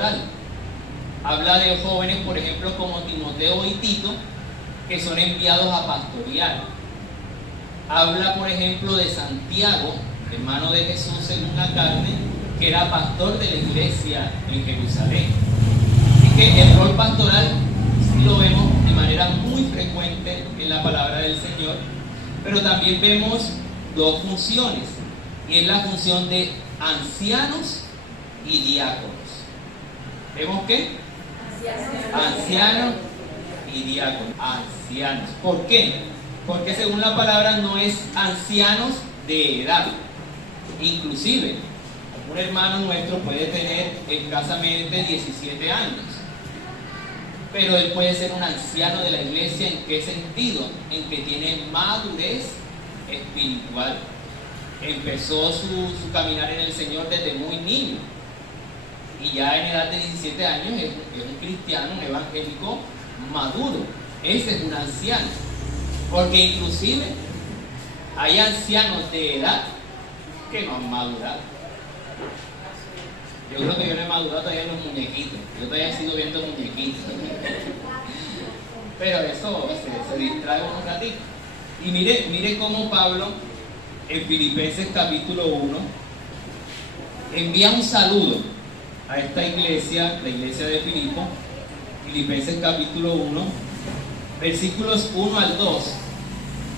pastoral. Habla de jóvenes, por ejemplo, como Timoteo y Tito, que son enviados a pastorear. Habla, por ejemplo, de Santiago, hermano de Jesús según la carne, que era pastor de la iglesia en Jerusalén. Así que el rol pastoral sí lo vemos de manera muy frecuente en la palabra del Señor, pero también vemos dos funciones, y es la función de ancianos y diáconos. ¿Vemos qué? Ancianos y diáconos. Ancianos. ¿Por qué? Porque según la palabra no es ancianos de edad. Inclusive, un hermano nuestro puede tener escasamente 17 años, pero él puede ser un anciano de la iglesia. ¿En qué sentido? En que tiene madurez espiritual. Empezó su caminar en el Señor desde muy niño, y ya en edad de 17 años es un cristiano, un evangélico maduro. Ese es un anciano, porque inclusive hay ancianos de edad que no han madurado. Yo creo que yo no he madurado todavía en los muñequitos, yo todavía sigo viendo muñequitos, pero eso se distrae un ratito. Y mire cómo Pablo en Filipenses capítulo 1 envía un saludo a esta iglesia, la iglesia de Filipo. Filipenses capítulo 1, versículos 1 al 2.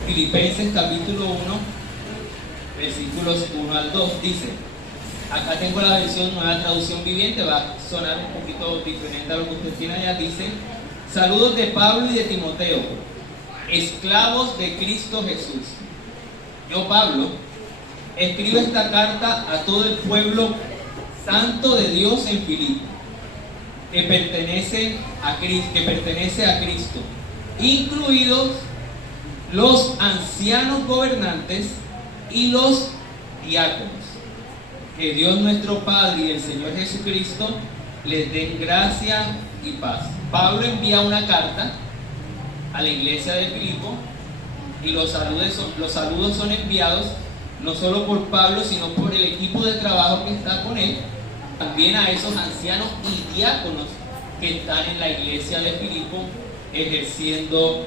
Filipenses capítulo 1, versículos 1 al 2 dice, acá tengo la versión Nueva Traducción Viviente, va a sonar un poquito diferente a lo que usted tiene allá. Dice: saludos de Pablo y de Timoteo, esclavos de Cristo Jesús. Yo, Pablo, escribo esta carta a todo el pueblo santo de Dios en Filipo, que pertenece a Cristo, incluidos los ancianos gobernantes y los diáconos. Que Dios nuestro Padre y el Señor Jesucristo les den gracia y paz. Pablo envía una carta a la iglesia de Filipo, y los saludos son enviados no solo por Pablo, sino por el equipo de trabajo que está con él, también a esos ancianos y diáconos que están en la iglesia de Filipo ejerciendo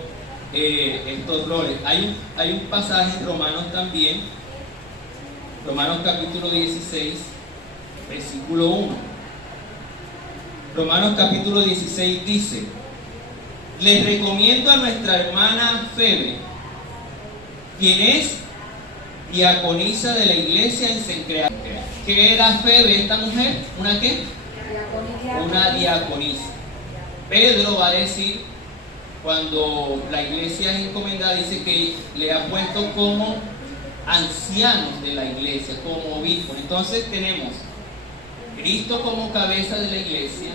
estos roles. Hay un pasaje en Romanos también, Romanos capítulo 16, versículo 1. Romanos capítulo 16 dice: les recomiendo a nuestra hermana Febe, quien es diaconisa de la iglesia en Cencrea. ¿Qué era Febe, esta mujer? ¿Una qué? Una diaconisa. Pedro va a decir, cuando la iglesia es encomendada, dice que le ha puesto como ancianos de la iglesia, como obispos. Entonces tenemos Cristo como cabeza de la iglesia,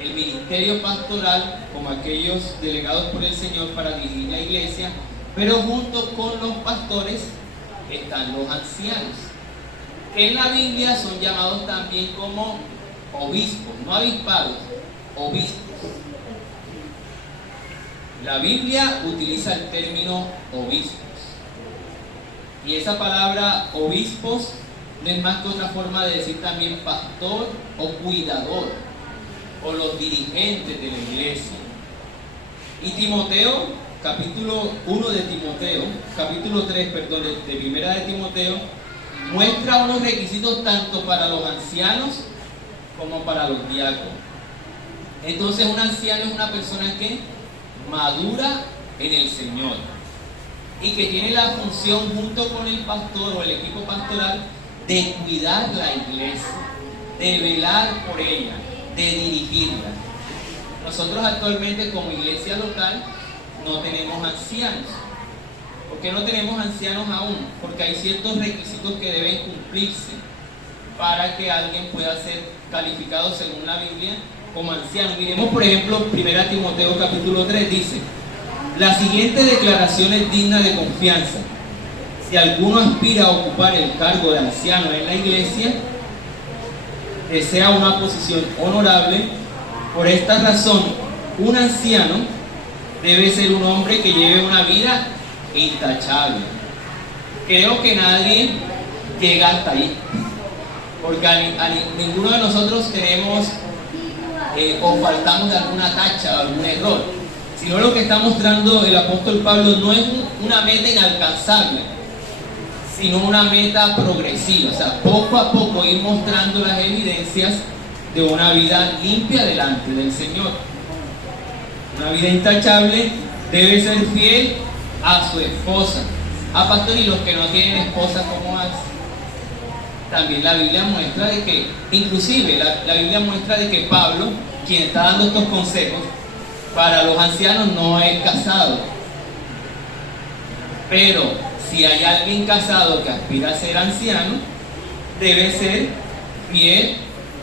el ministerio pastoral como aquellos delegados por el Señor para dirigir la iglesia, pero junto con los pastores están los ancianos, que en la Biblia son llamados también como obispos, no obispados, obispos. La Biblia utiliza el término obispos, y esa palabra obispos no es más que otra forma de decir también pastor o cuidador, o los dirigentes de la iglesia. Y Timoteo, capítulo 1 de Timoteo, capítulo 3, perdón, de primera de Timoteo, muestra unos requisitos tanto para los ancianos como para los diáconos. Entonces, un anciano es una persona que madura en el Señor y que tiene la función, junto con el pastor o el equipo pastoral, de cuidar la iglesia, de velar por ella, de dirigirla. Nosotros actualmente, como iglesia local, no tenemos ancianos. ¿Por qué no tenemos ancianos aún? Porque hay ciertos requisitos que deben cumplirse para que alguien pueda ser calificado según la Biblia como anciano. Miremos, por ejemplo, 1 Timoteo capítulo 3 dice: la siguiente declaración es digna de confianza. Si alguno aspira a ocupar el cargo de anciano en la iglesia, desea una posición honorable. Por esta razón, un anciano debe ser un hombre que lleve una vida intachable. Creo que nadie llega hasta ahí, porque ninguno de nosotros tenemos o faltamos de alguna tacha o algún error, sino lo que está mostrando el apóstol Pablo no es una meta inalcanzable, sino una meta progresiva, o sea, poco a poco ir mostrando las evidencias de una vida limpia delante del Señor. Una vida intachable debe ser fiel a su esposa. Pastor, y los que no tienen esposa, ¿cómo hacen? También la Biblia muestra de que, inclusive la Biblia muestra de que Pablo, quien está dando estos consejos, para los ancianos no es casado. Pero si hay alguien casado que aspira a ser anciano, debe ser fiel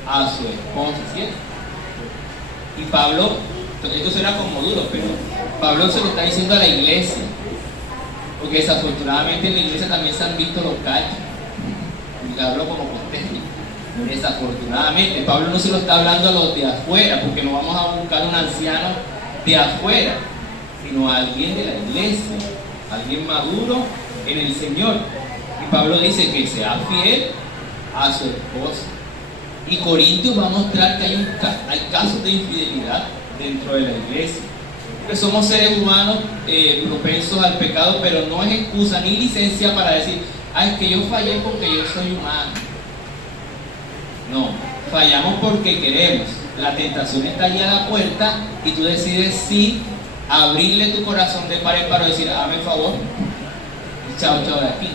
a su esposa, ¿cierto? Y Pablo, esto suena como duro, pero Pablo se lo está diciendo a la iglesia, porque desafortunadamente en la iglesia también se han visto los cachos, y hablo como contexto. Desafortunadamente, Pablo no se lo está hablando a los de afuera, porque no vamos a buscar un anciano de afuera, sino a alguien de la iglesia, alguien maduro en el Señor. Y Pablo dice que sea fiel a su esposa. Y Corintios va a mostrar que hay casos de infidelidad dentro de la iglesia, que somos seres humanos propensos al pecado, pero no es excusa ni licencia para decir, es que yo fallé porque yo soy humano. No, fallamos porque queremos. La tentación está allá a la puerta y tú decides si abrirle tu corazón de par en par o decir, hazme favor, chao de aquí.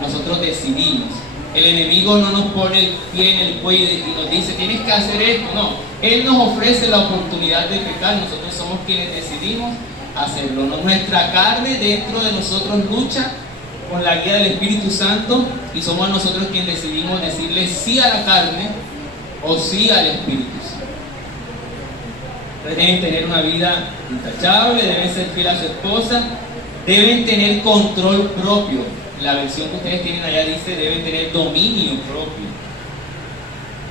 Nosotros decidimos. El enemigo no nos pone el pie en el cuello y nos dice, tienes que hacer esto. No, él nos ofrece la oportunidad de pecar. Nosotros somos quienes decidimos hacerlo. No, nuestra carne dentro de nosotros lucha con la guía del Espíritu Santo y somos nosotros quienes decidimos decirle sí a la carne o sí al Espíritu Santo. Entonces deben tener una vida intachable, deben ser fieles a su esposa, deben tener control propio. La versión que ustedes tienen allá dice deben tener dominio propio,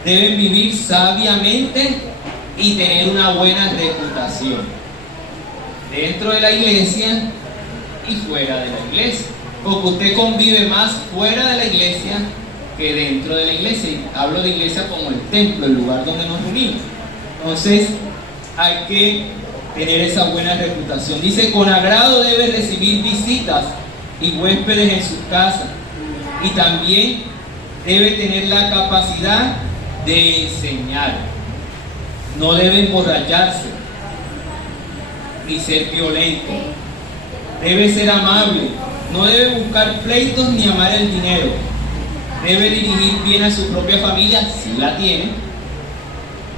deben vivir sabiamente y tener una buena reputación dentro de la iglesia y fuera de la iglesia, porque usted convive más fuera de la iglesia que dentro de la iglesia. Y hablo de iglesia como el templo, el lugar donde nos reunimos. Entonces hay que tener esa buena reputación. Dice, con agrado debe recibir visitas y huéspedes en sus casas, y también debe tener la capacidad de enseñar. No debe emborracharse ni ser violento, debe ser amable, no debe buscar pleitos ni amar el dinero, debe dirigir bien a su propia familia si la tiene,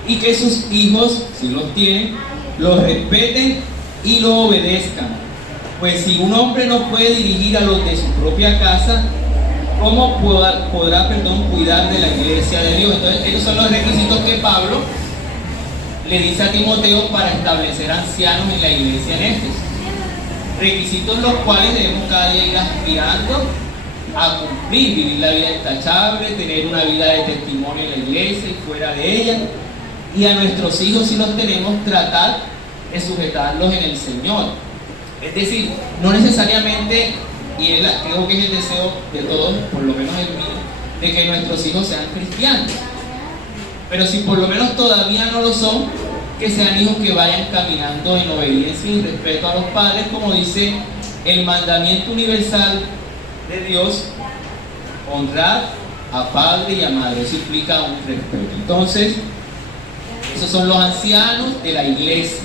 y que sus hijos, si los tienen, los respeten y lo obedezcan. Pues si un hombre no puede dirigir a los de su propia casa, ¿cómo podrá cuidar de la iglesia de Dios? Entonces, esos son los requisitos que Pablo le dice a Timoteo para establecer ancianos en la iglesia en Éfeso. Requisitos los cuales debemos cada día ir aspirando a cumplir: vivir la vida intachable, tener una vida de testimonio en la iglesia y fuera de ella, y a nuestros hijos, si los tenemos, tratar de sujetarlos en el Señor. Es decir, no necesariamente, y creo que es el deseo de todos, por lo menos el mío, de que nuestros hijos sean cristianos, pero si por lo menos todavía no lo son, que sean hijos que vayan caminando en obediencia y respeto a los padres, como dice el mandamiento universal de Dios: honrar a padre y a madre. Eso implica un respeto. Entonces, esos son los ancianos de la iglesia,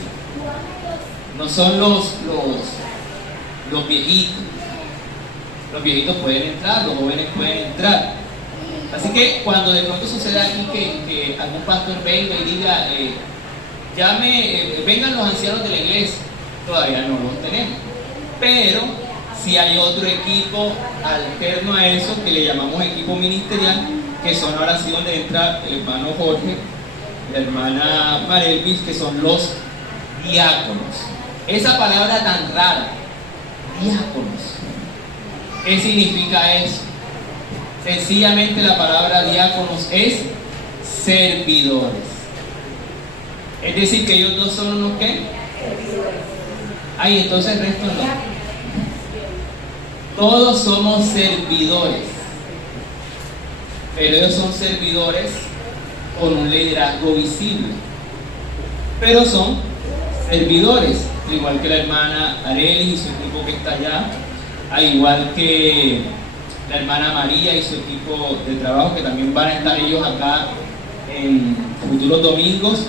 no son los viejitos. Los viejitos pueden entrar, los jóvenes pueden entrar. Así que cuando de pronto suceda aquí que algún pastor venga y diga, vengan los ancianos de la iglesia, todavía no los tenemos. Pero si hay otro equipo alterno a eso, que le llamamos equipo ministerial, que son ahora sí donde entra el hermano Jorge, la hermana Marelvis, que son los diáconos. Esa palabra tan rara, diáconos, ¿qué significa eso? Sencillamente la palabra diáconos es servidores. Es decir, que ellos dos son unos ¿qué? Entonces el resto no. Todos somos servidores, pero ellos son servidores con un liderazgo visible. pero son servidores, al igual que la hermana Arelis y su equipo que está allá, al igual que la hermana María y su equipo de trabajo, que también van a estar ellos acá en futuros domingos,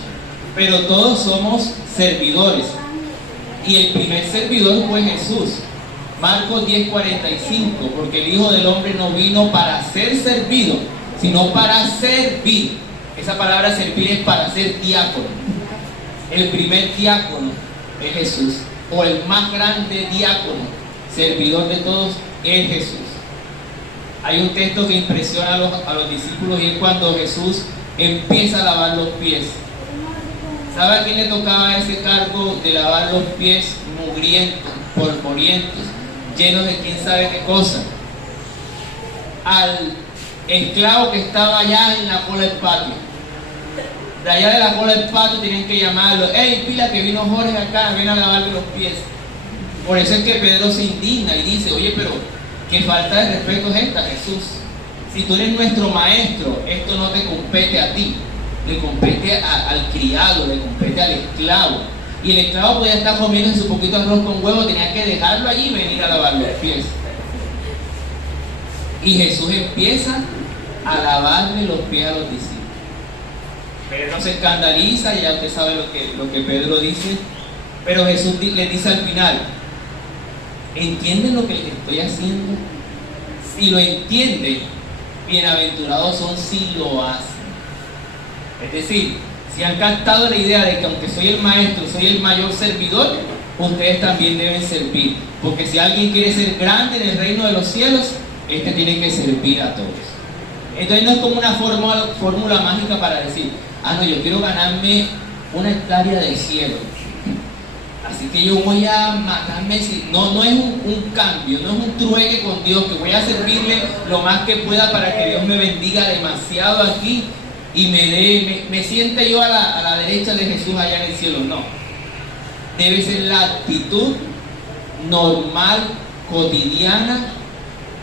pero todos somos servidores. Y el primer servidor fue Jesús. Marcos 10:45, porque el Hijo del Hombre no vino para ser servido, sino para servir. Esa palabra servir es para ser diácono. El primer diácono es Jesús, o el más grande diácono, servidor de todos, es Jesús. Hay un texto que impresiona a los discípulos, y es cuando Jesús empieza a lavar los pies. ¿Sabe a quién le tocaba ese cargo de lavar los pies mugrientos, polvorientos, llenos de quién sabe qué cosa? Al esclavo que estaba allá en la cola del patio. De allá de la cola del patio tenían que llamarlo: hey, pila, que vino Jorge acá, ven a lavarle los pies. Por eso es que Pedro se indigna y dice: oye, pero qué falta de respeto es esta, Jesús. Si tú eres nuestro maestro, esto no te compete a ti, le compete al criado, le compete al esclavo. Y el esclavo podía estar comiendo su poquito de arroz con huevo, tenía que dejarlo allí y venir a lavar los pies. Y Jesús empieza a lavarle los pies a los discípulos. Pero no se escandaliza, ya usted sabe lo que Pedro dice. Pero Jesús le dice al final: ¿entienden lo que les estoy haciendo? Si lo entienden, bienaventurados son si lo hacen. Es decir, si han captado la idea de que aunque soy el maestro, soy el mayor servidor, ustedes también deben servir. Porque si alguien quiere ser grande en el reino de los cielos, este tiene que servir a todos. Entonces no es como una fórmula mágica para decir: ah, no, yo quiero ganarme una hectárea de cielo, así que yo voy a matarme. No es un cambio, no es un trueque con Dios, que voy a servirle lo más que pueda para que Dios me bendiga demasiado aquí y me siente yo a la derecha de Jesús allá en el cielo. No, debe ser la actitud normal, cotidiana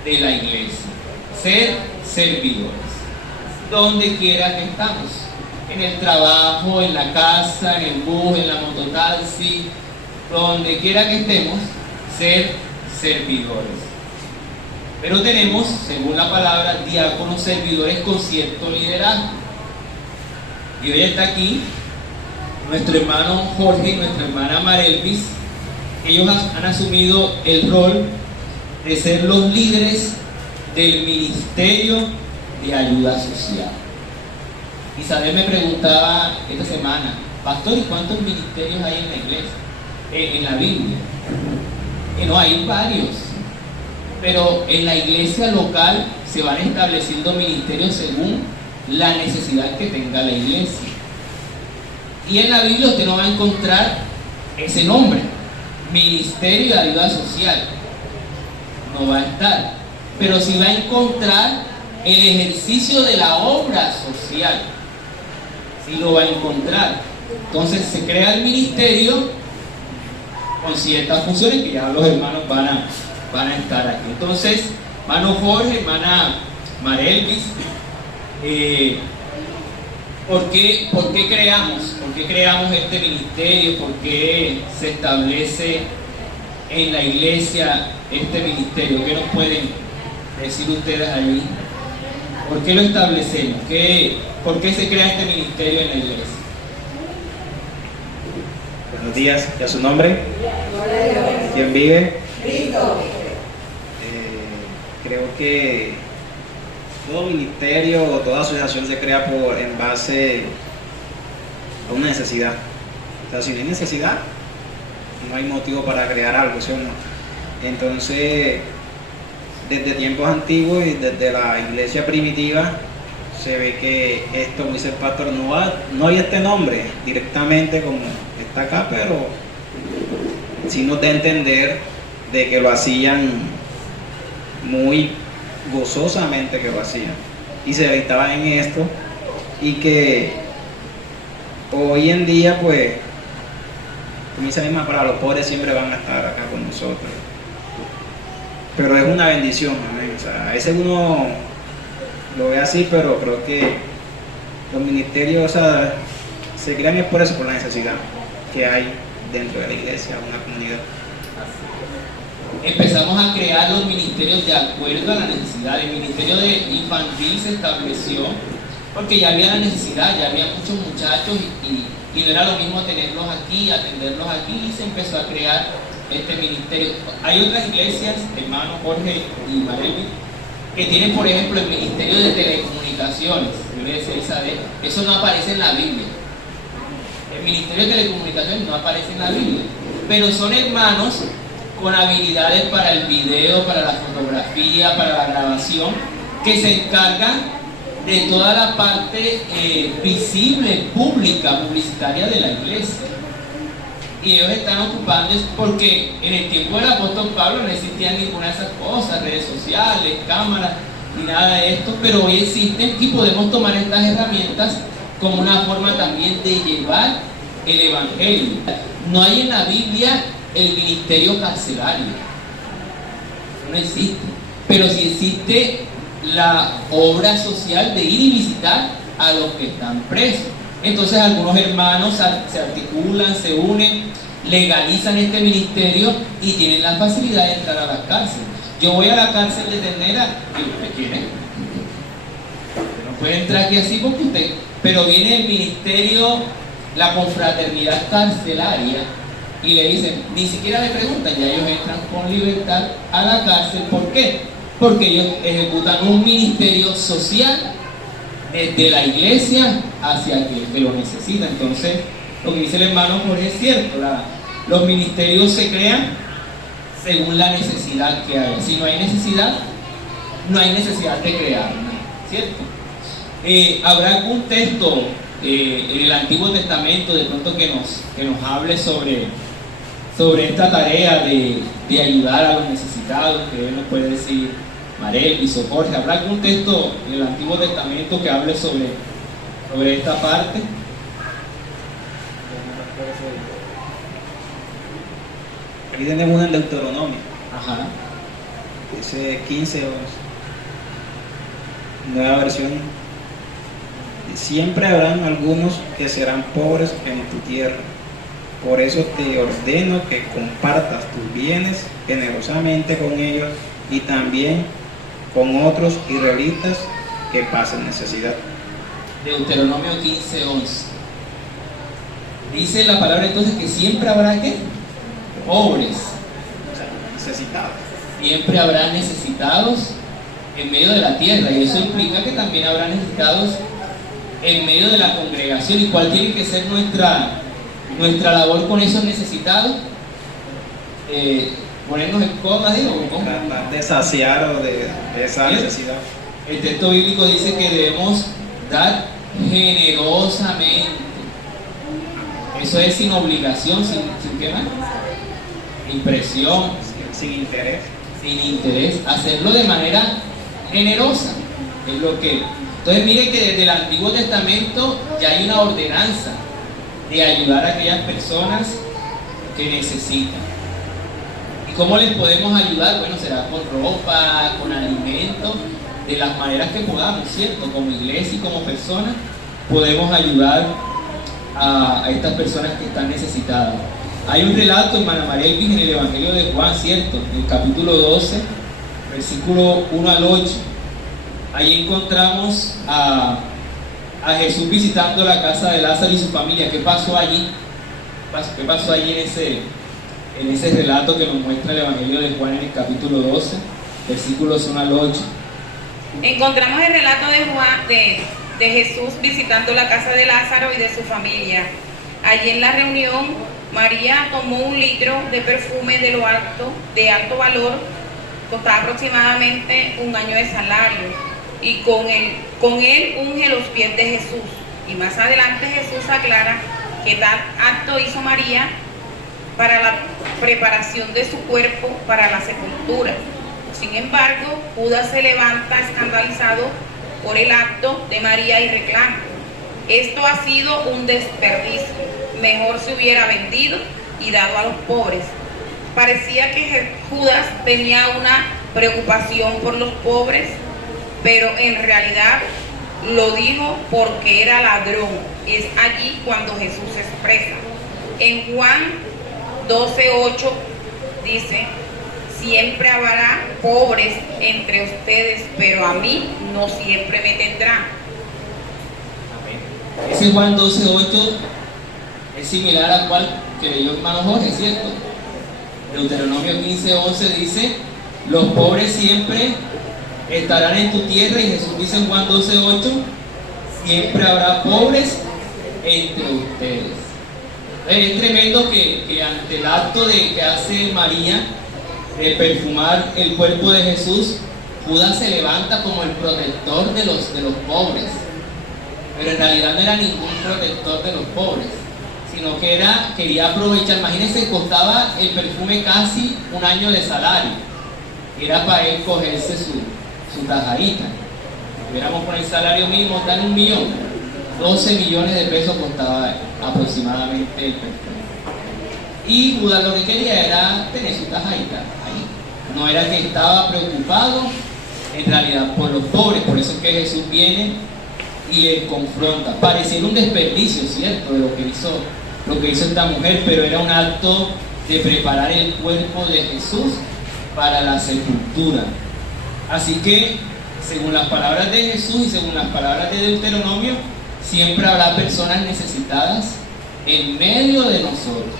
de la iglesia: ser servidores, donde quiera que estamos, en el trabajo, en la casa, en el bus, en la mototaxi, donde quiera que estemos, ser servidores. Pero tenemos, según la palabra, diáconos, servidores con cierto liderazgo. Y hoy está aquí nuestro hermano Jorge y nuestra hermana Marelvis. Ellos han asumido el rol de ser los líderes del ministerio de ayuda social. Isabel me preguntaba esta semana: pastor, ¿y cuántos ministerios hay en la iglesia? En la Biblia. No, hay varios, pero en la iglesia local se van estableciendo ministerios según la necesidad que tenga la iglesia. Y en la Biblia usted no va a encontrar ese nombre, Ministerio de Ayuda Social, no va a estar, pero sí va a encontrar el ejercicio de la obra social, sí lo va a encontrar. Entonces se crea el ministerio con ciertas funciones que ya los hermanos van a estar aquí. Entonces, hermano Jorge, hermana Marelvis, ¿por qué creamos este ministerio? ¿Por qué se establece en la iglesia este ministerio? ¿Qué nos pueden decir ustedes allí? ¿Por qué lo establecemos? ¿Por qué se crea este ministerio en la iglesia? Buenos días, ¿ya su nombre? ¿Quién vive? Cristo. Creo que todo ministerio o toda asociación se crea en base a una necesidad. O sea, si no hay necesidad, no hay motivo para crear algo, ¿sí o no? Entonces, desde tiempos antiguos y desde la iglesia primitiva, se ve que esto, como dice el pastor, no hay este nombre directamente como está acá, pero sí nos da a entender de que lo hacían muy gozosamente, que lo hacían y se deleitaban en esto, y que hoy en día, pues, como dice la misma palabra, los pobres siempre van a estar acá con nosotros, pero es una bendición, amén. O sea, a veces uno lo ve así, pero creo que los ministerios, o sea, se crean es por eso, por la necesidad que hay dentro de la iglesia, una comunidad. Empezamos a crear los ministerios de acuerdo a la necesidad. El ministerio de infantil se estableció porque ya había la necesidad, ya había muchos muchachos y no era lo mismo tenerlos aquí, atenderlos aquí, y se empezó a crear este ministerio. Hay otras iglesias, hermano Jorge y Marelvi, que tienen, por ejemplo, el ministerio de telecomunicaciones. Eso no aparece en la Biblia. El ministerio de telecomunicaciones no aparece en la Biblia, pero son hermanos con habilidades para el video, para la fotografía, para la grabación, que se encargan de toda la parte visible, pública, publicitaria de la iglesia. Y ellos están ocupando es porque en el tiempo del apóstol Pablo no existían ninguna de esas cosas, redes sociales, cámaras, ni nada de esto, pero hoy existen y podemos tomar estas herramientas como una forma también de llevar el evangelio. No hay en la Biblia el ministerio carcelario, no existe, pero sí existe la obra social de ir y visitar a los que están presos. Entonces algunos hermanos se articulan, se unen, legalizan este ministerio y tienen la facilidad de entrar a la cárcel. Yo voy a la cárcel de Ternera y usted quiere, no puede entrar aquí así porque usted, pero viene el ministerio, la confraternidad carcelaria, y le dicen, ni siquiera le preguntan, ya ellos entran con libertad a la cárcel. ¿Por qué? Porque ellos ejecutan un ministerio social desde la iglesia hacia aquel que lo necesita. Entonces, lo que dice el hermano Jorge es cierto, los ministerios se crean según la necesidad que haya. Si no hay necesidad, no hay necesidad de crear nada, ¿cierto? ¿Habrá algún texto en el Antiguo Testamento de pronto que nos hable sobre esta tarea de ayudar a los necesitados, que él nos puede decir Marel y Jorge? ¿Habrá algún texto en el Antiguo Testamento que hable sobre esta parte? Aquí tenemos una en Deuteronomio. Ajá. Dice 15, nueva versión. Siempre habrán algunos que serán pobres en tu tierra. Por eso te ordeno que compartas tus bienes generosamente con ellos y también con otros israelitas que pasen necesidad. Deuteronomio 15:11. Dice la palabra entonces que siempre habrá ¿qué? Pobres. O sea, necesitados. Siempre habrá necesitados en medio de la tierra, y eso implica que también habrá necesitados en medio de la congregación. ¿Y cuál tiene que ser nuestra labor con esos necesitados? Ponernos en coma, tratar de saciar o de esa necesidad. El texto bíblico dice que debemos dar generosamente. Eso es sin obligación, sin ¿qué más? Impresión, sin interés. Sin interés, hacerlo de manera generosa. Es lo que. Entonces miren que desde el Antiguo Testamento ya hay una ordenanza de ayudar a aquellas personas que necesitan. ¿Y cómo les podemos ayudar? Bueno, será con ropa, con alimentos, de las maneras que podamos, ¿cierto? Como iglesia y como personas podemos ayudar a estas personas que están necesitadas. Hay un relato en Manamarelvis en el Evangelio de Juan, ¿cierto? En el capítulo 12, versículo 1 al 8. Ahí encontramos a Jesús visitando la casa de Lázaro y su familia. ¿Qué pasó allí? ¿Qué pasó allí en ese relato que nos muestra el Evangelio de Juan en el capítulo 12, versículos 1 al 8? Encontramos el relato de Juan, de Jesús visitando la casa de Lázaro y de su familia. Allí en la reunión, María tomó 1 litro de perfume de alto valor, costaba aproximadamente 1 año de salario, y con él unge los pies de Jesús. Y más adelante Jesús aclara que tal acto hizo María para la preparación de su cuerpo para la sepultura. Sin embargo, Judas se levanta escandalizado por el acto de María y reclama: esto ha sido un desperdicio, mejor se hubiera vendido y dado a los pobres. Parecía que Judas tenía una preocupación por los pobres, pero en realidad lo dijo porque era ladrón es allí cuando Jesús se expresa. En Juan 12:8 dice: siempre habrá pobres entre ustedes, pero a mí no siempre me tendrán. Ese Juan 12:8 es similar al cual que leyó hermano Jorge, ¿cierto? Deuteronomio 15:11 dice: los pobres siempre estarán en tu tierra, y Jesús dice en Juan 12:8: siempre habrá pobres entre ustedes. Es tremendo que ante el acto que hace María de perfumar el cuerpo de Jesús, Judas se levanta como el protector de los pobres, pero en realidad no era ningún protector de los pobres, sino que quería aprovechar. Imagínense, costaba el perfume casi un año de salario, era para él cogerse su tajadita. Si hubiéramos con el salario mínimo, está en 1 millón. 12 millones de pesos costaba aproximadamente el perfume. Y Judas lo que quería era tener su tajadita ahí. No era que estaba preocupado en realidad por los pobres. Por eso es que Jesús viene y les confronta. Pareciera un desperdicio, ¿cierto?, de lo que hizo esta mujer, pero era un acto de preparar el cuerpo de Jesús para la sepultura. Así que, según las palabras de Jesús y según las palabras de Deuteronomio, siempre habrá personas necesitadas en medio de nosotros.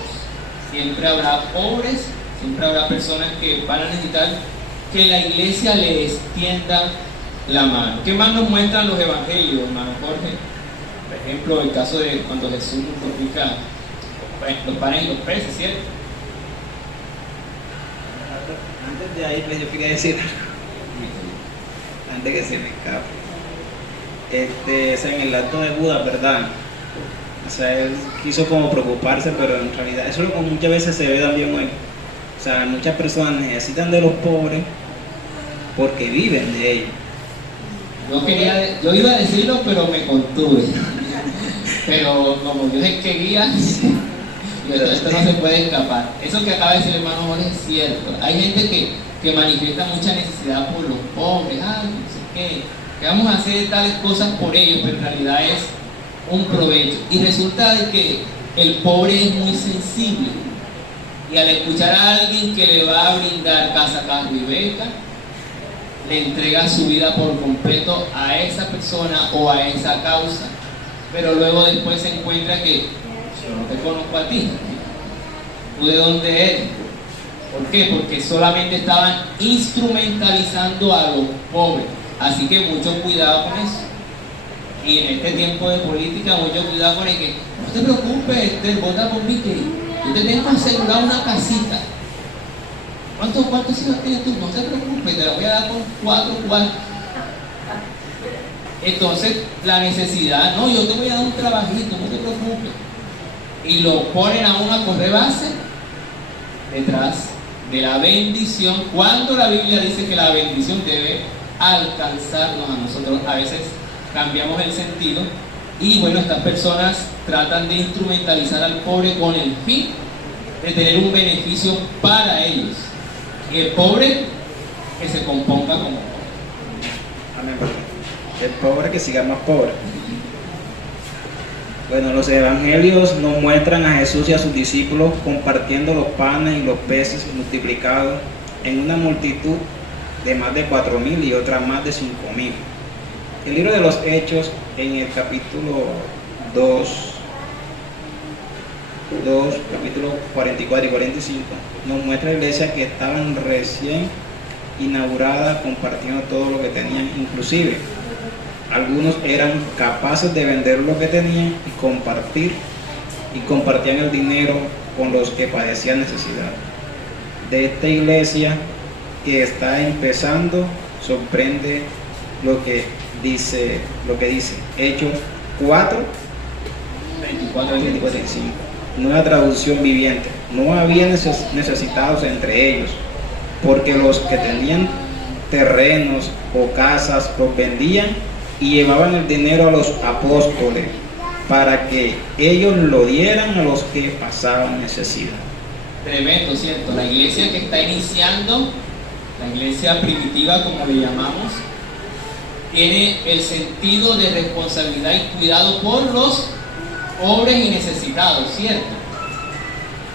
Siempre habrá pobres, siempre habrá personas que van a necesitar que la iglesia les extienda la mano. ¿Qué más nos muestran los evangelios, hermano Jorge? Por ejemplo, el caso de cuando Jesús multiplica los panes y los peces, ¿cierto? Antes de ahí, pues yo quería decir, antes que se me escape, o sea, en el acto de Judas, ¿verdad? O sea, él quiso como preocuparse, pero en realidad eso es lo que muchas veces se ve también hoy. O sea, muchas personas necesitan de los pobres porque viven de ellos. Yo iba a decirlo, pero me contuve. Pero como yo sé que guía, esto no se puede escapar. Eso que acaba de decir el hermano Jorge es cierto. Hay gente que manifiesta mucha necesidad por los pobres. Ay, no sé qué, que vamos a hacer tales cosas por ellos, pero en realidad es un provecho. Y resulta de que el pobre es muy sensible. Y al escuchar a alguien que le va a brindar casa, carro y beca, le entrega su vida por completo a esa persona o a esa causa. Pero luego después se encuentra que yo no te conozco a ti. ¿Tú de dónde eres? ¿Por qué? Porque solamente estaban instrumentalizando a los pobres. Así que mucho cuidado con eso. Y en este tiempo de política, mucho cuidado con el que no te preocupes, vota por mí, que yo te tengo asegurado una casita. ¿Cuántos hijos tienes tú? No te preocupes, te la voy a dar con 4 cuartos. Entonces, la necesidad, no, yo te voy a dar un trabajito, no te preocupes. Y lo ponen a uno a correr base detrás de la bendición, cuando la Biblia dice que la bendición debe alcanzarnos a nosotros. A veces cambiamos el sentido y bueno, estas personas tratan de instrumentalizar al pobre con el fin de tener un beneficio para ellos. Y el pobre que se componga como pobre. Amén. El pobre que siga más pobre. Bueno, los evangelios nos muestran a Jesús y a sus discípulos compartiendo los panes y los peces multiplicados en una multitud de más de 4,000 y otras más de 5,000. El libro de los Hechos, en el capítulo 2, capítulos 44 y 45, nos muestra la iglesia que estaban recién inaugurada, compartiendo todo lo que tenían. Inclusive algunos eran capaces de vender lo que tenían y compartían el dinero con los que padecían necesidad. De esta iglesia que está empezando, sorprende lo que dice Hechos 4, 24 y 25. Nueva traducción viviente. No había necesitados entre ellos, porque los que tenían terrenos o casas los vendían y llevaban el dinero a los apóstoles para que ellos lo dieran a los que pasaban necesidad. Tremendo, ¿cierto? La iglesia que está iniciando, la iglesia primitiva como le llamamos, tiene el sentido de responsabilidad y cuidado por los pobres y necesitados, ¿cierto?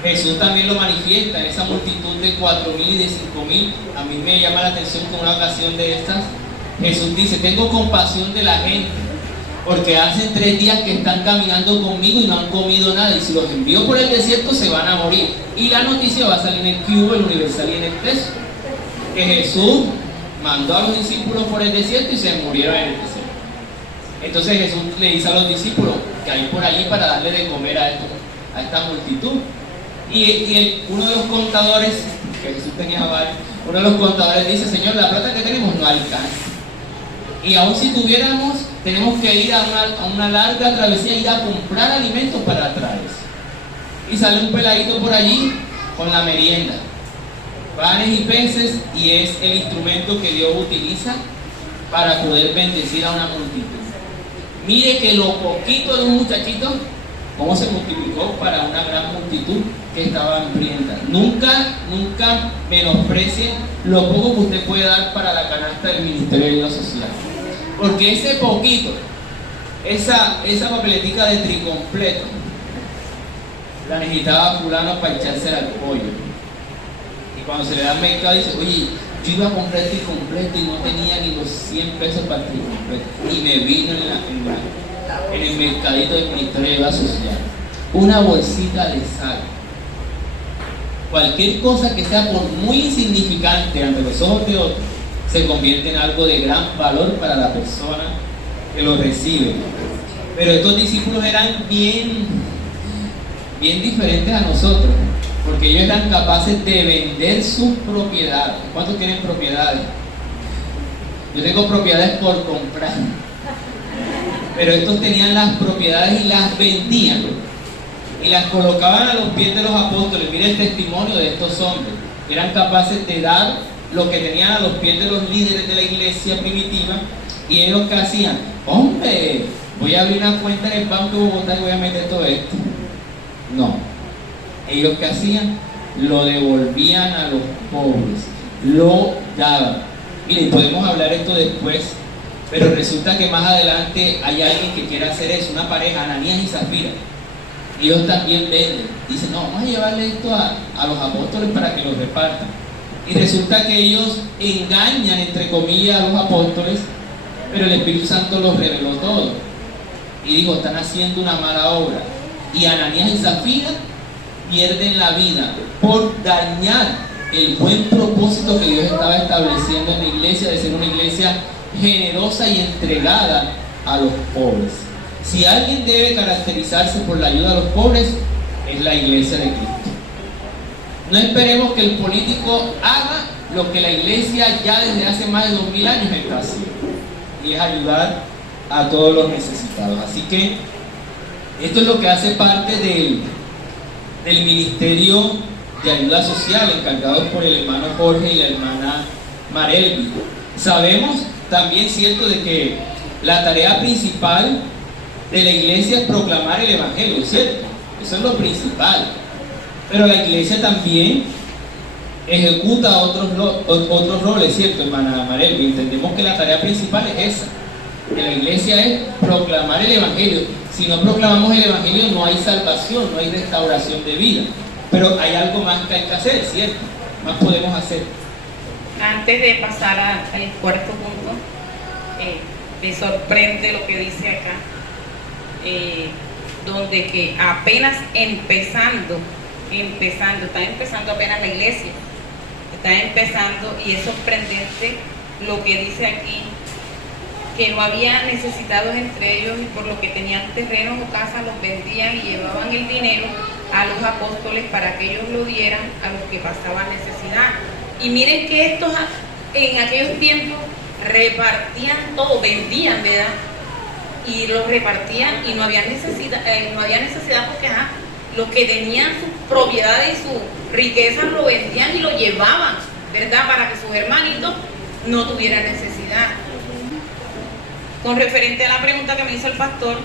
Jesús también lo manifiesta en esa multitud de 4.000 y de 5.000. A mí me llama la atención que en una ocasión de estas, Jesús dice: tengo compasión de la gente, porque hace 3 días que están caminando conmigo y no han comido nada, y si los envío por el desierto se van a morir. Y la noticia va a salir en el Cubo, el Universal y en el Expreso, que Jesús mandó a los discípulos por el desierto y se murieron en el desierto. Entonces Jesús le dice a los discípulos que hay por allí para darle de comer a esta multitud. Y uno de los contadores, que Jesús tenía varios, uno de los contadores dice: Señor, la plata que tenemos no alcanza. Y aún si tuviéramos, tenemos que ir a una larga travesía, ir a comprar alimentos para traerse. Y sale un peladito por allí con la merienda, panes y peces, y es el instrumento que Dios utiliza para poder bendecir a una multitud. Mire que lo poquito de un muchachito, cómo se multiplicó para una gran multitud que estaba hambrienta. Nunca menosprecien lo poco que usted puede dar para la canasta del Ministerio de Ayuda Social. Porque ese poquito, esa papeletica de tricompleto, la necesitaba fulano para echársela al pollo. Y cuando se le da al mercado dice: oye, yo iba a comprar el tricompleto y no tenía ni los 100 pesos para el tricompleto. Y me vino en el mercadito del Ministerio de Ayuda Social una bolsita de sal. Cualquier cosa que sea por muy insignificante ante los ojos de otros, se convierte en algo de gran valor para la persona que lo recibe. Pero estos discípulos eran bien diferentes a nosotros, porque ellos eran capaces de vender sus propiedades. ¿Cuántos tienen propiedades? Yo tengo propiedades por comprar, pero estos tenían las propiedades y las vendían y las colocaban a los pies de los apóstoles. Mire el testimonio de estos hombres: eran capaces de dar lo que tenían a los pies de los líderes de la iglesia primitiva. Y ellos, ¿qué hacían? Hombre, voy a abrir una cuenta en el Banco de Bogotá y voy a meter todo esto. No, ellos, ¿qué hacían? Lo devolvían a los pobres, lo daban. Miren, podemos hablar esto después, pero resulta que más adelante hay alguien que quiere hacer eso, una pareja, Ananías y Zafira. Ellos también venden. Dicen: no, vamos a llevarle esto a los apóstoles para que los repartan. Y resulta que ellos engañan, entre comillas, a los apóstoles, pero el Espíritu Santo los reveló todo. Y dijo: están haciendo una mala obra. Y Ananías y Zafira pierden la vida por dañar el buen propósito que Dios estaba estableciendo en la iglesia, de ser una iglesia generosa y entregada a los pobres. Si alguien debe caracterizarse por la ayuda a los pobres, es la iglesia de Cristo. No esperemos que el político haga lo que la iglesia ya desde hace más de 2000 años está haciendo, y es ayudar a todos los necesitados. Así que esto es lo que hace parte del Ministerio de Ayuda Social, encargado por el hermano Jorge y la hermana Marelvi. Sabemos también, cierto, de que la tarea principal de la iglesia es proclamar el Evangelio, ¿cierto? Eso es lo principal. Pero la iglesia también ejecuta otros roles, ¿cierto, hermana Marelvi? Entendemos que la tarea principal es esa, que la iglesia es proclamar el Evangelio. Si no proclamamos el Evangelio, no hay salvación, no hay restauración de vida. Pero hay algo más que hay que hacer, ¿cierto? Más podemos hacer. Antes de pasar al cuarto punto, me sorprende lo que dice acá, donde que apenas empezando, está empezando apenas la iglesia, está empezando, y es sorprendente lo que dice aquí, que no había necesitados entre ellos, y por lo que tenían terrenos o casas los vendían y llevaban el dinero a los apóstoles para que ellos lo dieran a los que pasaban necesidad. Y miren que estos en aquellos tiempos repartían todo, vendían, ¿verdad? Y lo repartían, y no había necesidad porque los que tenían sus propiedades y sus riquezas lo vendían y lo llevaban, ¿verdad? Para que sus hermanitos no tuvieran necesidad. Con referente a la pregunta que me hizo el pastor,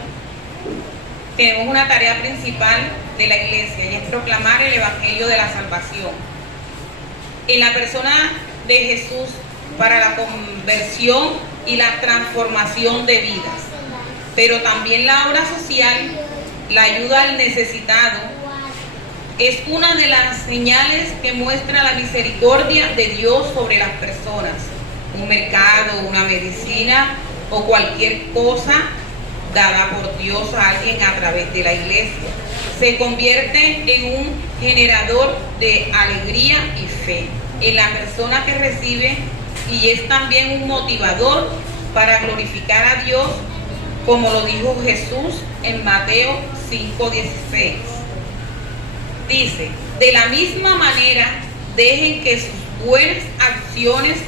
tenemos una tarea principal de la iglesia, y es proclamar el Evangelio de la salvación. En la persona de Jesús, para la conversión y la transformación de vidas. Pero también la obra social la ayuda al necesitado, es una de las señales que muestra la misericordia de Dios sobre las personas. Un mercado, una medicina o cualquier cosa dada por Dios a alguien a través de la iglesia se convierte en un generador de alegría y fe en la persona que recibe, y es también un motivador para glorificar a Dios, como lo dijo Jesús en Mateo 5:16. Dice: de la misma manera, dejen que sus buenas acciones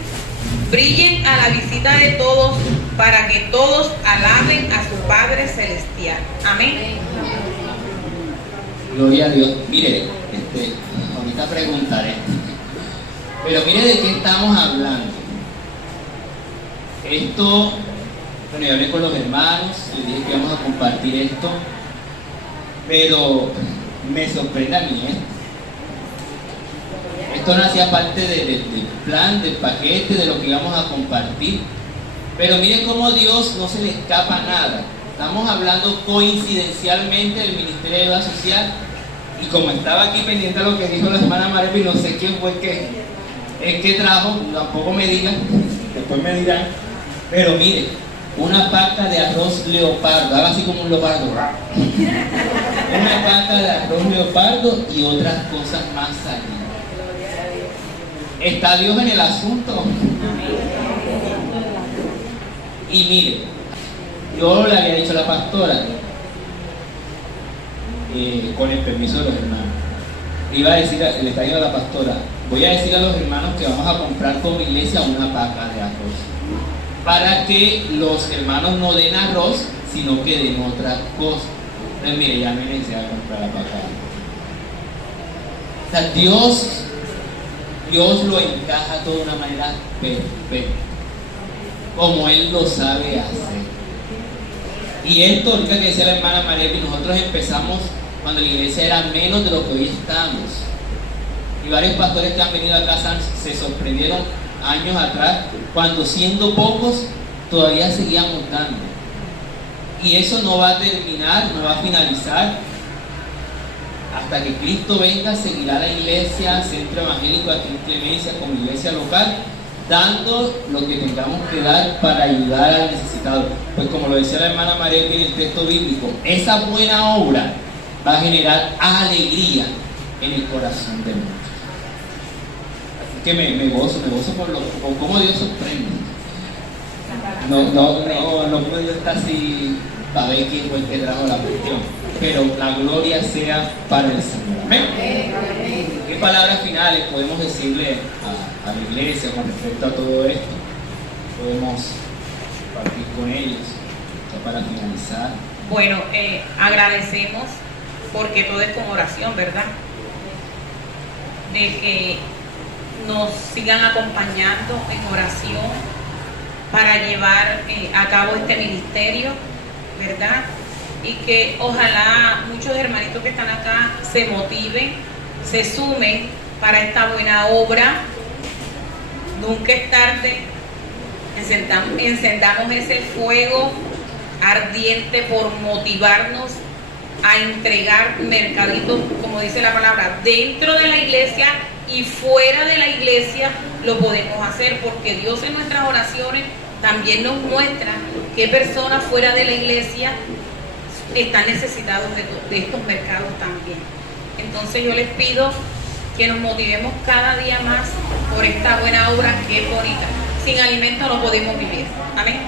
brillen a la visita de todos, para que todos alaben a su Padre Celestial. Amén. Gloria a Dios. Mire, ahorita preguntaré, pero mire de qué estamos hablando. Esto, bueno, yo hablé con los hermanos, les dije que íbamos a compartir esto, pero me sorprende a mí esto. Esto no hacía parte del plan, del paquete, de lo que íbamos a compartir. Pero miren cómo Dios no se le escapa nada. Estamos hablando coincidencialmente del Ministerio de Ayuda Social, y como estaba aquí pendiente de lo que dijo la hermana Marepi, no sé quién fue el que trajo, tampoco me digan, después me dirán. Pero mire, una paca de arroz leopardo, haga así como un leopardo. Una paca de arroz leopardo y otras cosas más allá. Está Dios en el asunto. Y mire, yo le había dicho a la pastora, con el permiso de los hermanos, le estaba diciendo a la pastora, voy a decir a los hermanos que vamos a comprar como iglesia una paca de arroz, para que los hermanos no den arroz, sino que den otras cosas. Entonces mire, ya me necesitaba comprar la paca de arroz. O sea, Dios lo encaja todo de una manera perfecta, como Él lo sabe hacer. Y esto, ahorita que decía la hermana María, que nosotros empezamos cuando la iglesia era menos de lo que hoy estamos. Y varios pastores que han venido acá se sorprendieron años atrás, cuando siendo pocos, todavía seguíamos dando. Y eso no va a terminar, no va a finalizar. Hasta que Cristo venga, seguirá la iglesia, Centro Evangélico aquí en Clemencia, como iglesia local, dando lo que tengamos que dar para ayudar al necesitado. Pues como lo decía la hermana María en el texto bíblico, esa buena obra va a generar alegría en el corazón de muchos. Así que me gozo por cómo Dios sorprende. No como Dios está así para ver quién fue el que trajo la cuestión, pero la gloria sea para el Señor. Amén. ¿Qué palabras finales podemos decirle a la iglesia con respecto a todo esto? Podemos partir con ellos ya para finalizar. Bueno, agradecemos, porque todo es con oración, ¿verdad? De que nos sigan acompañando en oración para llevar a cabo este ministerio, ¿verdad? Y que ojalá muchos hermanitos que están acá se motiven, se sumen para esta buena obra. Nunca es tarde. Encendamos ese fuego ardiente por motivarnos a entregar mercaditos, como dice la palabra, dentro de la iglesia y fuera de la iglesia. Lo podemos hacer, porque Dios en nuestras oraciones también nos muestra qué personas fuera de la iglesia están necesitados de estos mercados también. Entonces yo les pido que nos motivemos cada día más por esta buena obra que es bonita. Sin alimento no podemos vivir. Amén.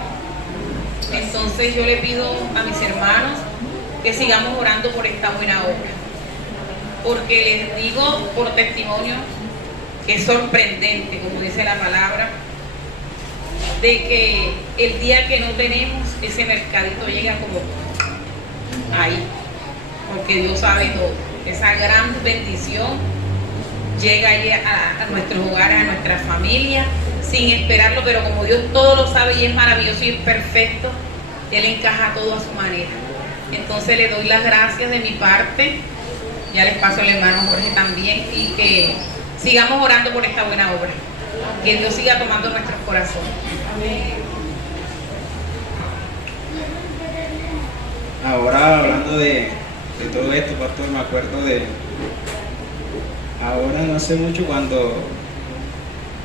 Entonces yo le pido a mis hermanos que sigamos orando por esta buena obra, porque les digo por testimonio que es sorprendente, como dice la palabra, de que el día que no tenemos, ese mercadito llega como ahí, porque Dios sabe todo. Esa gran bendición llega allí a nuestros hogares, a nuestra familia, sin esperarlo, pero como Dios todo lo sabe y es maravilloso y es perfecto, Él encaja todo a su manera. Entonces le doy las gracias de mi parte, ya les paso al hermano Jorge también, y que sigamos orando por esta buena obra, que Dios siga tomando nuestros corazones. Ahora, hablando de de todo esto, pastor, me acuerdo de ahora no hace mucho cuando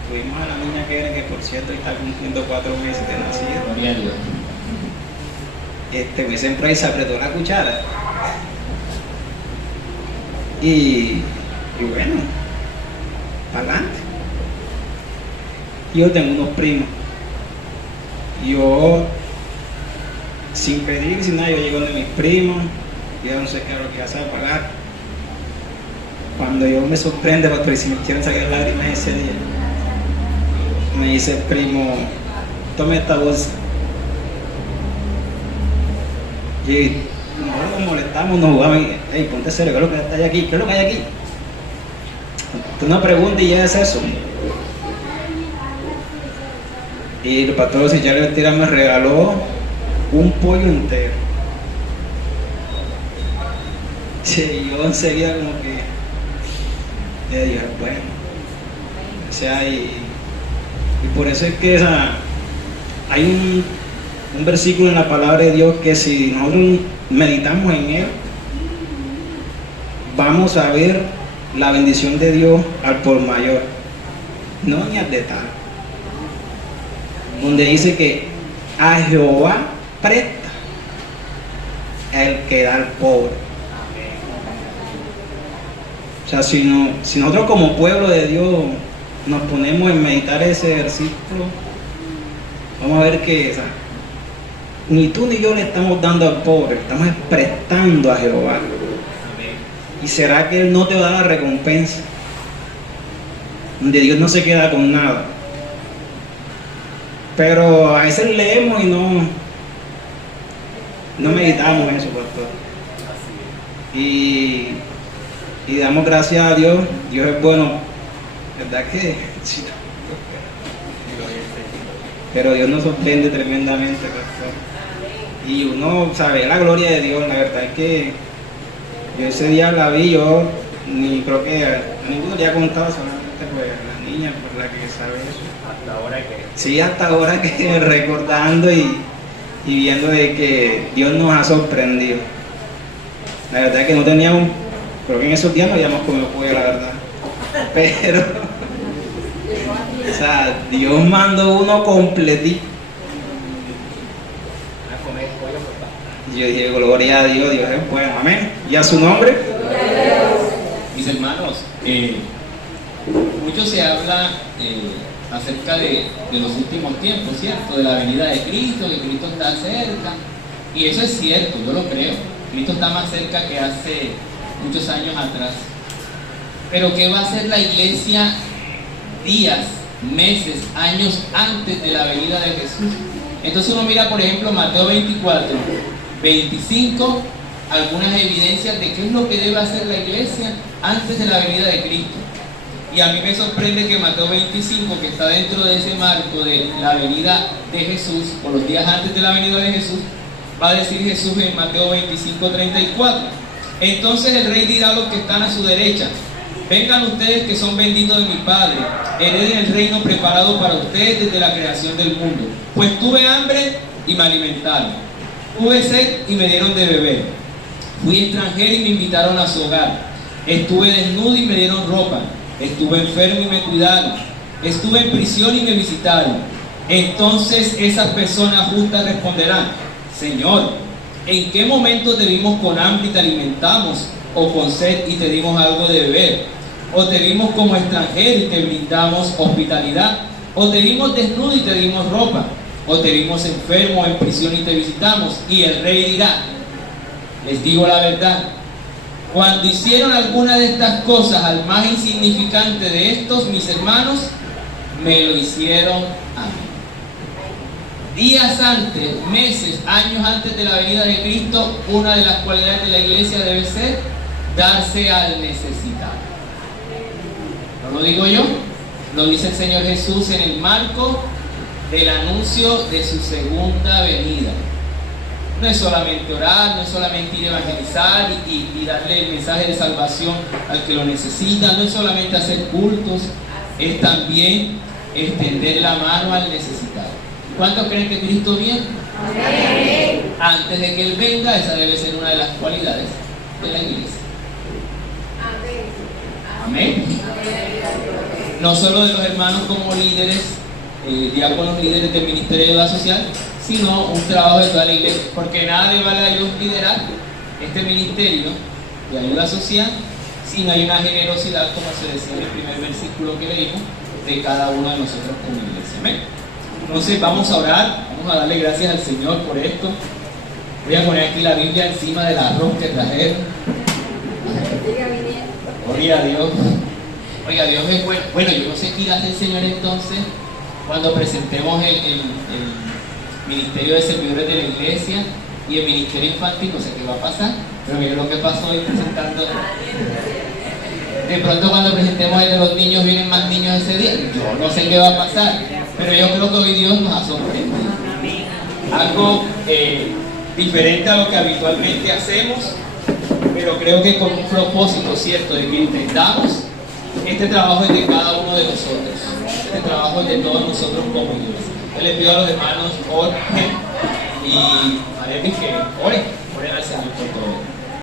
tuvimos a la niña que por cierto está cumpliendo 4 meses de nacida. Gloria a Dios. Me siempre ahí se apretó la cuchara. Y bueno, para adelante. Yo tengo unos primos. Yo, sin pedir, sin nada, yo llego donde mis primos. Yo no sé qué es lo que ya sabe pagar. Cuando yo me sorprende, pastor, y si me quieren sacar lágrimas ese día, me dice el primo, tome esta bolsa. Y nosotros nos molestamos, nos jugamos y, hey, ponte serio, ¿qué es lo que hay aquí? ¿Qué es lo que hay aquí? Tú no preguntas y ya es eso. Y el pastor Sichel Vestira me regaló un pollo entero. Sí, yo enseguida como que le dije, bueno, o sea, y por eso es que hay un versículo en la palabra de Dios que si nosotros meditamos en él, vamos a ver la bendición de Dios al por mayor, no ni al detalle, donde dice que a Jehová presta el que da al pobre. O sea, si nosotros como pueblo de Dios nos ponemos en meditar ese versículo, vamos a ver que ni tú ni yo le estamos dando al pobre, estamos prestando a Jehová. ¿Y será que Él no te va a dar la recompensa? Donde Dios no se queda con nada. Pero a veces leemos y no meditamos eso, pastor. Y damos gracias a Dios. Dios es bueno, ¿verdad que? Sí. Pero Dios nos sorprende tremendamente, pastor. Y uno sabe la gloria de Dios. La verdad es que yo ese día la vi, yo ni creo que a ninguno le ha contado, solamente pues a la niña por la que sabe eso. Hasta ahora que... Sí, hasta ahora que recordando y viendo de que Dios nos ha sorprendido. La verdad es que no teníamos, creo que en esos días no habíamos comido pollo, la verdad. Pero, o sea, Dios mandó uno completito. A comer pollo por bastante. Yo dije, gloria a Dios, Dios es bueno, amén. ¿Y a su nombre? Mis hermanos, mucho se habla acerca de los últimos tiempos, ¿cierto? De la venida de Cristo, que Cristo está cerca. Y eso es cierto, yo lo creo. Cristo está más cerca que hace muchos años atrás. Pero ¿qué va a hacer la iglesia días, meses, años antes de la venida de Jesús? Entonces uno mira, por ejemplo, Mateo 24, 25, algunas evidencias de qué es lo que debe hacer la iglesia antes de la venida de Cristo. Y a mí me sorprende que Mateo 25, que está dentro de ese marco de la venida de Jesús, o los días antes de la venida de Jesús, va a decir Jesús en Mateo 25, 34. Entonces el rey dirá a los que están a su derecha: vengan ustedes que son benditos de mi Padre, hereden el reino preparado para ustedes desde la creación del mundo. Pues tuve hambre y me alimentaron, tuve sed y me dieron de beber, fui extranjero y me invitaron a su hogar, estuve desnudo y me dieron ropa, estuve enfermo y me cuidaron, estuve en prisión y me visitaron. Entonces esas personas justas responderán: Señor, ¿en qué momento te vimos con hambre y te alimentamos, o con sed y te dimos algo de beber? ¿O te vimos como extranjero y te brindamos hospitalidad? ¿O te vimos desnudo y te dimos ropa? ¿O te vimos enfermo o en prisión y te visitamos? Y el rey dirá: les digo la verdad, cuando hicieron alguna de estas cosas al más insignificante de estos mis hermanos, me lo hicieron a mí. Días antes, meses, años antes de la venida de Cristo, una de las cualidades de la iglesia debe ser darse al necesitado. No lo digo yo, lo dice el Señor Jesús en el marco del anuncio de su segunda venida. No es solamente orar, no es solamente ir a evangelizar y darle el mensaje de salvación al que lo necesita, no es solamente hacer cultos, es también extender la mano al necesitado. ¿Cuántos creen que Cristo viene? Amén. Antes de que Él venga, esa debe ser una de las cualidades de la iglesia. Amén. No solo de los hermanos como líderes, diáconos líderes del Ministerio de Ayuda Social, sino un trabajo de toda la iglesia, porque nada le vale a Dios liderar este ministerio de ayuda social sin hay una generosidad, como se decía en el primer versículo que leímos, de cada uno de nosotros como iglesia. Amén. Entonces vamos a orar, vamos a darle gracias al Señor por esto. Voy a poner aquí la Biblia encima del arroz que trajeron. Gloria a Dios. Oiga, Dios es bueno. Bueno, yo no sé qué irá a hacer el Señor entonces cuando presentemos el ministerio de servidores de la iglesia y el ministerio infantil. No sé qué va a pasar, pero mire lo que pasó hoy presentando. De pronto cuando presentemos el de los niños vienen más niños ese día. Yo no sé qué va a pasar, pero yo creo que hoy Dios nos ha sorprendido. Algo diferente a lo que habitualmente hacemos, pero creo que con un propósito cierto de que entendamos este trabajo es de cada uno de nosotros, este trabajo es de todos nosotros como iglesia. Yo les pido a los hermanos Jorge y Alevis que oren al Señor por todo.